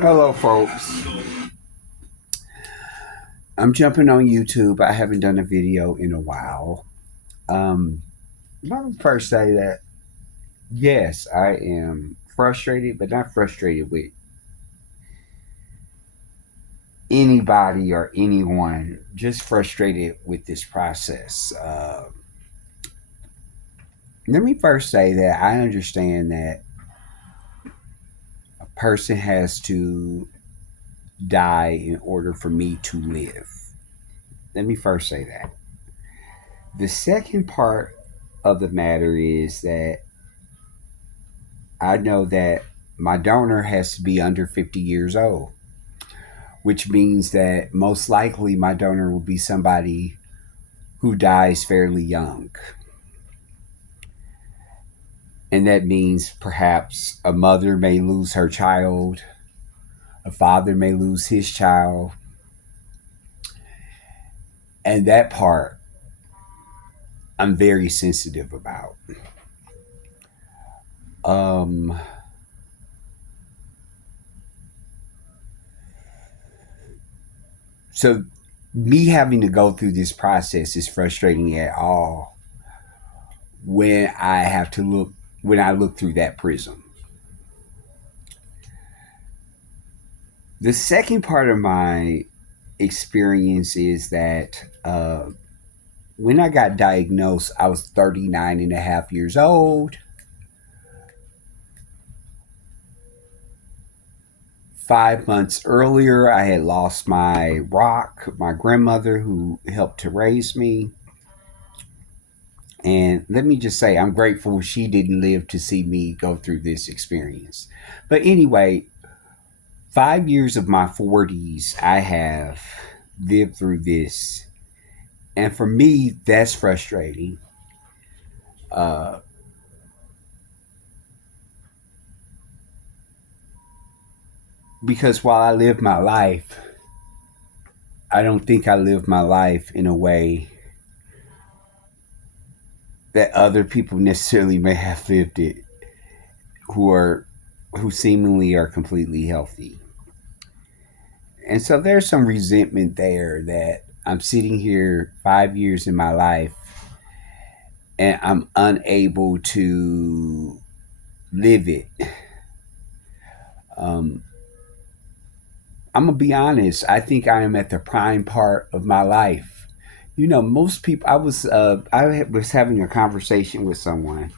Hello, folks. I'm jumping on YouTube. I haven't done a video in a while. Um, Let me first say that yes, I am frustrated, but not frustrated with anybody or anyone. Just frustrated with this process. Let me first say that I understand that a person has to die in order for me to live. Let me first say that. The second part of the matter is that I know that my donor has to be under 50 years old, which means that most likely my donor will be somebody who dies fairly young. And that means perhaps a mother may lose her child, a father may lose his child. And that part I'm very sensitive about. Um, so me having to go through this process is frustrating at all when I look through that prism. The second part of my experience is that when I got diagnosed, I was 39 and a half years old. 5 months earlier, I had lost my rock, my grandmother who helped to raise me. And let me just say, I'm grateful she didn't live to see me go through this experience. But anyway, 5 years of my 40s, I have lived through this. And for me, that's frustrating. Uh, because while I live my life, I don't think I live my life in a way that other people necessarily may have lived it who are who seemingly are completely healthy. And so there's some resentment there that I'm sitting here 5 years in my life and I'm unable to live it. Um, I'm gonna be honest. I think I am at the prime part of my life. You know, most people. I was having a conversation with someone,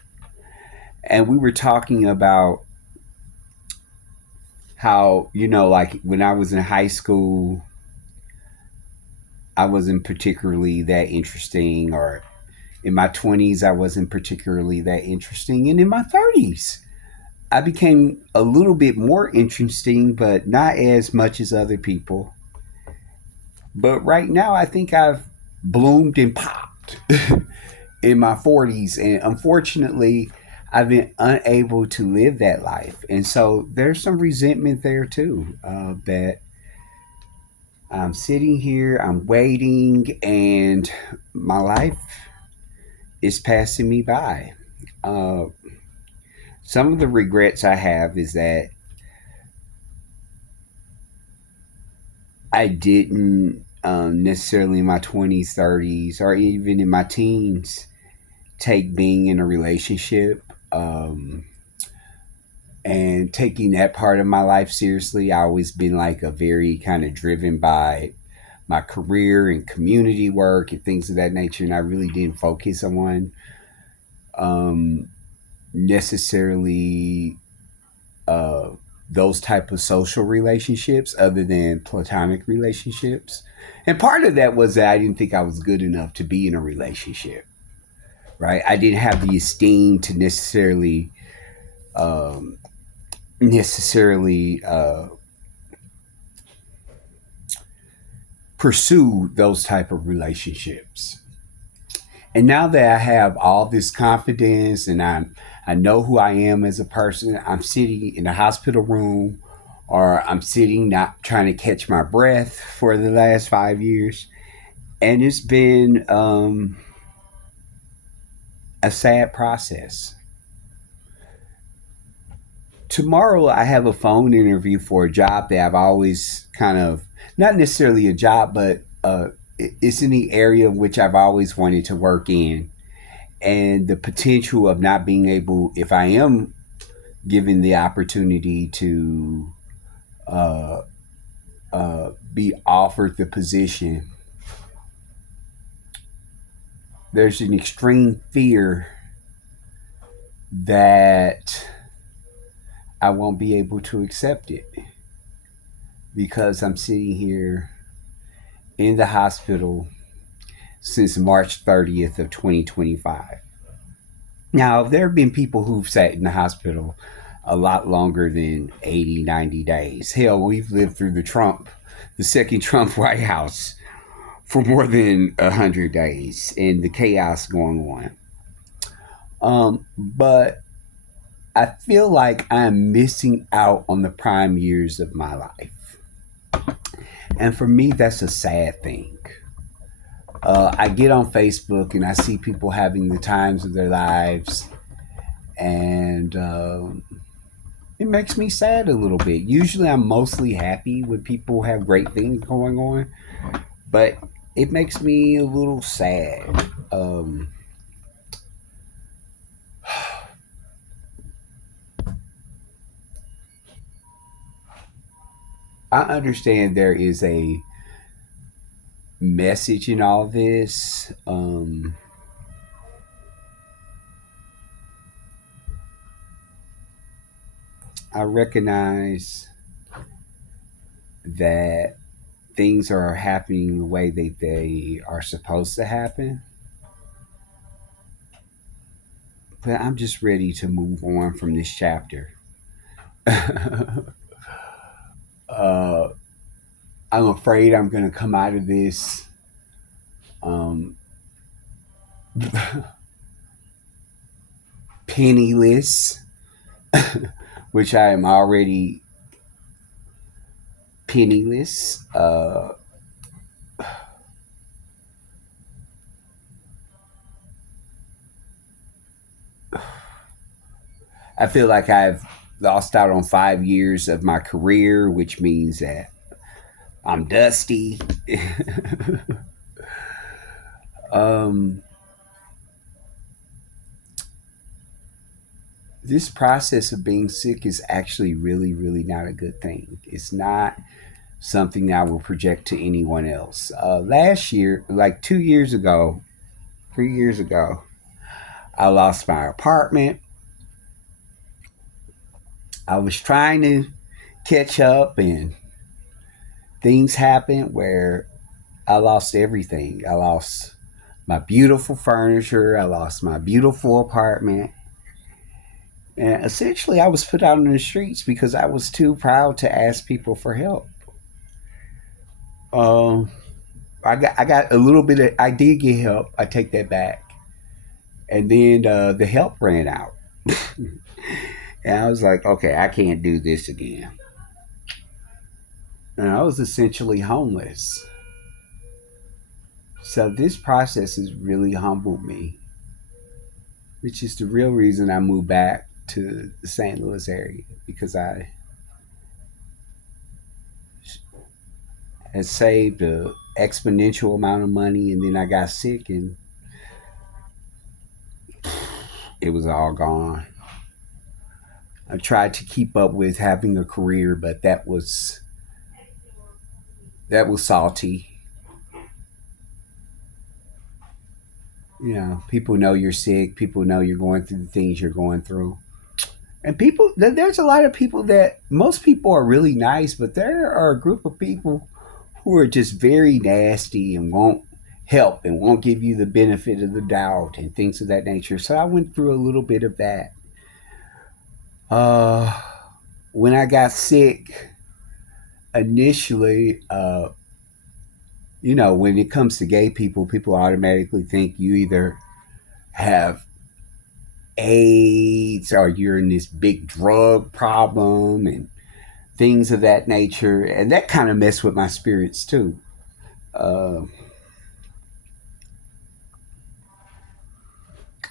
and we were talking about how like when I was in high school, I wasn't particularly that interesting, or in my 20s, I wasn't particularly that interesting, and in my 30s, I became a little bit more interesting, but not as much as other people. But right now, I think I've bloomed and popped in my 40s. And unfortunately, I've been unable to live that life. And so there's some resentment there too, that I'm sitting here, I'm waiting, and my life is passing me by. Uh, some of the regrets I have is that I didn't necessarily in my 20s, 30s, or even in my teens take being in a relationship and taking that part of my life seriously. I always been like a very kind of driven by my career and community work and things of that nature, and I really didn't focus on um, necessarily uh, those type of social relationships other than platonic relationships. And part of that was that I didn't think I was good enough to be in a relationship, right? I didn't have the esteem to um, necessarily pursue those type of relationships. And now that I have all this confidence and I know who I am as a person, I'm sitting in a hospital room or I'm sitting not trying to catch my breath for the last 5 years. And it's been a sad process. tomorrow I have a phone interview for a job that I've always kind of, not necessarily a job, but it's in the area of which I've always wanted to work in. And the potential of not being able, if I am given the opportunity to uh, be offered the position, there's an extreme fear that I won't be able to accept it because I'm sitting here in the hospital since March 30th of 2025. Now, there have been people who've sat in the hospital a lot longer than 80, 90 days. Hell, we've lived through the second Trump White House for more than 100 days and the chaos going on. But I feel like I'm missing out on the prime years of my life. And for me, that's a sad thing. I get on Facebook and I see people having the times of their lives, and it makes me sad a little bit. Usually, I'm mostly happy when people have great things going on, but it makes me a little sad. I understand there is a message in all this. I recognize that things are happening the way that they are supposed to happen, but I'm just ready to move on from this chapter. uh, I'm afraid I'm going to come out of this um, penniless, which I am already penniless. I feel like I've lost out on 5 years of my career, which means that I'm dusty. um, this process of being sick is actually really, really not a good thing. It's not something that I will project to anyone else. Last year, like 2 years ago, 3 years ago, I lost my apartment. I was trying to catch up, and things happened where I lost everything. I lost my beautiful furniture, I lost my beautiful apartment. And essentially, I was put out on the streets because I was too proud to ask people for help. Um, I got a little bit of, I did get help. I take that back. And then the help ran out. And I was like, okay, I can't do this again. And I was essentially homeless. So this process has really humbled me, which is the real reason I moved back to the St. Louis area because I had saved a exponential amount of money, and then I got sick and it was all gone. I tried to keep up with having a career, but that was salty. You know, people know you're sick. People know you're going through the things you're going through. And people, there's a lot of people that most people are really nice, but there are a group of people who are just very nasty and won't help and won't give you the benefit of the doubt and things of that nature. So I went through a little bit of that. Uh, when I got sick initially, when it comes to gay people, people automatically think you either have AIDS or you're in this big drug problem and things of that nature. And that kind of messed with my spirits too. Uh,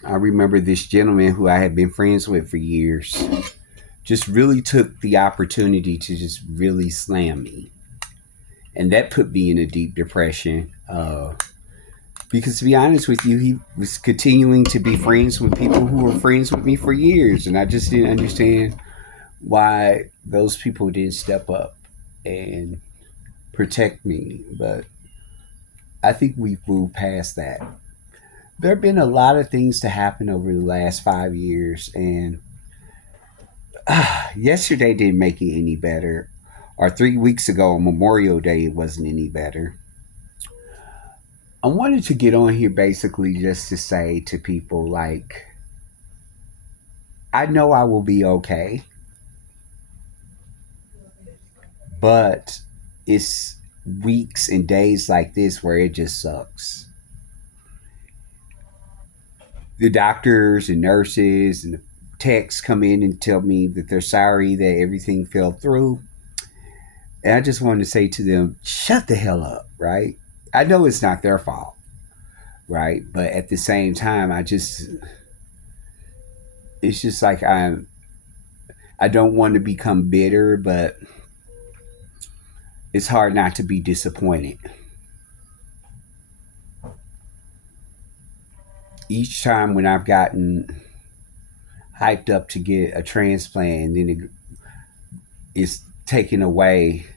I remember this gentleman who I had been friends with for years just really took the opportunity to just really slam me. And that put me in a deep depression. Because to be honest with you, he was continuing to be friends with people who were friends with me for years. And I just didn't understand why those people didn't step up and protect me. But I think we've moved past that. There have been a lot of things to happen over the last 5 years, and yesterday didn't make it any better. Or 3 weeks ago on Memorial Day, it wasn't any better. I wanted to get on here basically just to say to people, like, I know I will be okay, but it's weeks and days like this where it just sucks. The doctors and nurses and the techs come in and tell me that they're sorry that everything fell through. And I just wanted to say to them, shut the hell up, right? I know it's not their fault, right? But at the same time, it's just like I don't want to become bitter, but it's hard not to be disappointed. Each time when I've gotten hyped up to get a transplant and then it's taken away,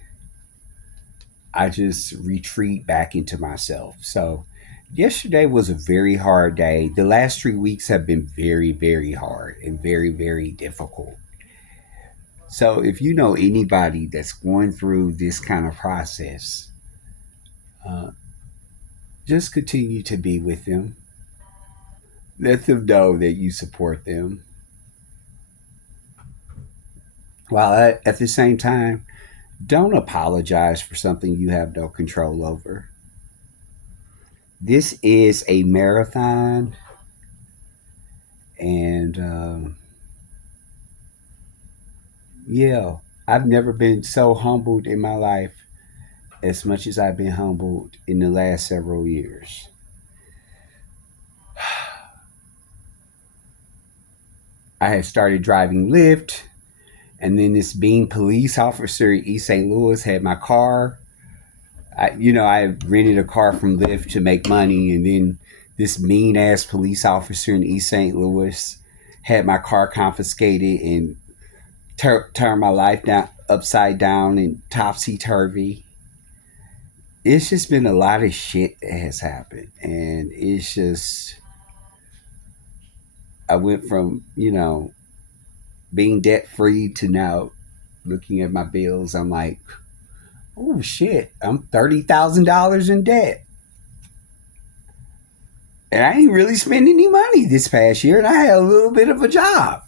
I just retreat back into myself. So yesterday was a very hard day. The last 3 weeks have been very, very hard and very, very difficult. So if you know anybody that's going through this kind of process, uh, just continue to be with them. Let them know that you support them. While at the same time, don't apologize for something you have no control over. This is a marathon, and yeah, I've never been so humbled in my life as much as I've been humbled in the last several years. I had started driving Lyft, and then this being police officer in East St. Louis had my car. I rented a car from Lyft to make money, and then this mean ass police officer in East St. Louis had my car confiscated and turned my life down upside down and topsy turvy. It's just been a lot of shit that has happened, and it's just I went from being debt free to now looking at my bills. I'm like, oh shit, I'm $30,000 in debt. And I ain't really spent any money this past year, and I had a little bit of a job.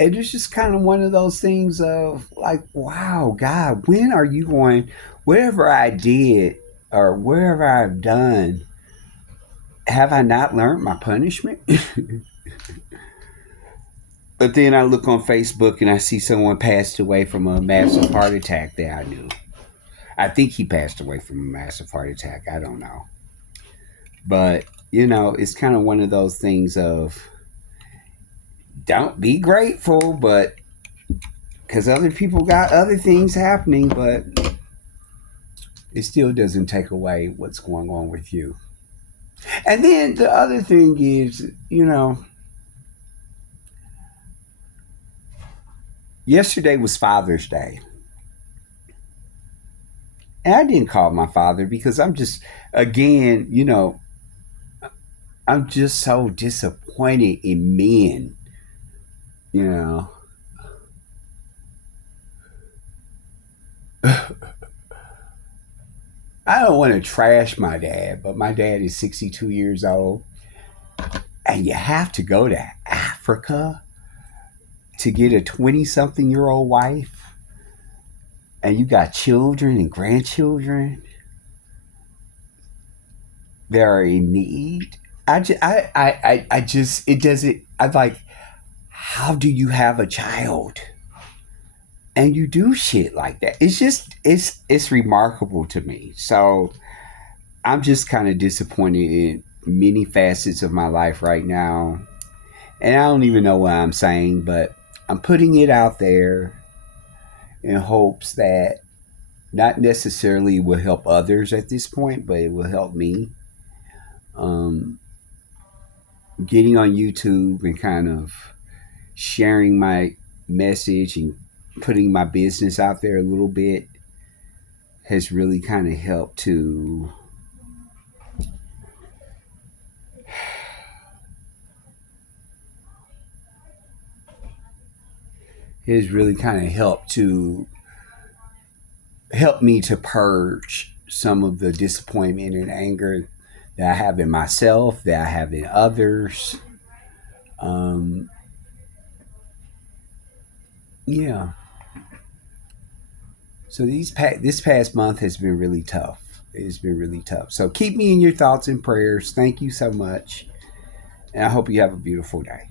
And it's just kind of one of those things of like, wow, God, when are you going, whatever I did or wherever I've done, have I not learned my punishment? But then I look on Facebook and I see someone passed away from a massive heart attack that I knew. I think he passed away from a massive heart attack. I don't know. But, it's kind of one of those things of don't be grateful, but because other people got other things happening, but it still doesn't take away what's going on with you. And then the other thing is, yesterday was Father's Day. And I didn't call my father because I'm just, again, I'm just so disappointed in men, you know. I don't want to trash my dad, but my dad is 62 years old. And you have to go to Africa to get a 20 something year old wife. And you got children and grandchildren that are in need. I just, it doesn't, I'm like, how do you have a child? And you do shit like that. It's remarkable to me. So I'm just kind of disappointed in many facets of my life right now. And I don't even know what I'm saying, but I'm putting it out there in hopes that not necessarily will help others at this point, but it will help me. Um, Getting on YouTube and kind of sharing my message and putting my business out there a little bit has really kind of helped to has really kind of help me to purge some of the disappointment and anger that I have in myself, that I have in others. Um, yeah. So this past month has been really tough. It's been really tough. So keep me in your thoughts and prayers. Thank you so much, and I hope you have a beautiful day.